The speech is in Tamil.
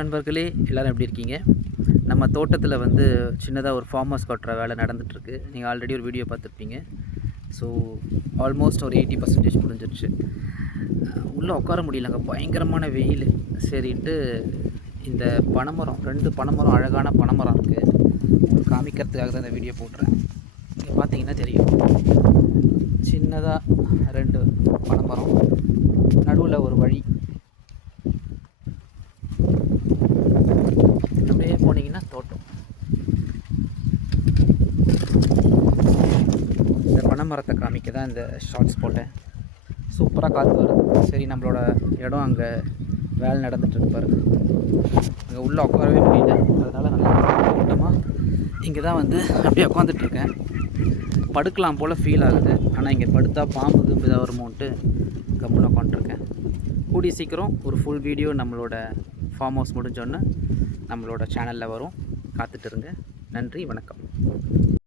நண்பர்களே, எல்லோரும் எப்படி இருக்கீங்க? நம்ம தோட்டத்தில் சின்னதாக ஒரு ஃபார்ம் ஹவுஸ் கட்டுற வேலை நடந்துகிட்ருக்கு. நீங்கள் ஆல்ரெடி ஒரு வீடியோ பார்த்துருப்பீங்க. ஸோ ஆல்மோஸ்ட் ஒரு 80% முடிஞ்சிருச்சு. உள்ளே உட்கார முடியலங்க, பயங்கரமான வெயில். சரின்ட்டு இந்த பனைமரம் 2 பனைமரம், அழகான பனைமரம் இருக்குது. உங்களுக்கு காமிக்கிறதுக்காக தான் இந்த வீடியோ போடுறேன். இங்கே பார்த்தீங்கன்னா தெரியும், சின்னதாக 2 பனைமரம், நடுவில் ஒரு வழி. அப்படியே போனீங்கன்னா தோட்டம். இந்த பனைமரத்தை காமிக்க தான் இந்த ஷார்ட்ஸ் போட்டேன். சூப்பராக காற்று வருது. சரி, நம்மளோட இடம் அங்கே வேலை நடந்துகிட்ருக்கு பாருங்க. அங்கே உள்ளே உட்காரவே முடியல. அதனால் நல்லா கூட்டமாக இங்கே தான் அப்படியே உட்காந்துட்ருக்கேன். படுக்கலாம் போல் ஃபீல் ஆகுது. ஆனால் இங்கே படுத்தா பாம்பு கிம்பு தான் வருமோன்ட்டு கம்முன்னு உட்காந்துட்ருக்கேன். கூடிய சீக்கிரம் ஒரு ஃபுல் வீடியோ நம்மளோட ஃபார்ம் ஹவுஸ் முடிஞ்சோன்னே நம்மளோட சேனலில் வரும். காத்துட்டு இருங்க. நன்றி, வணக்கம்.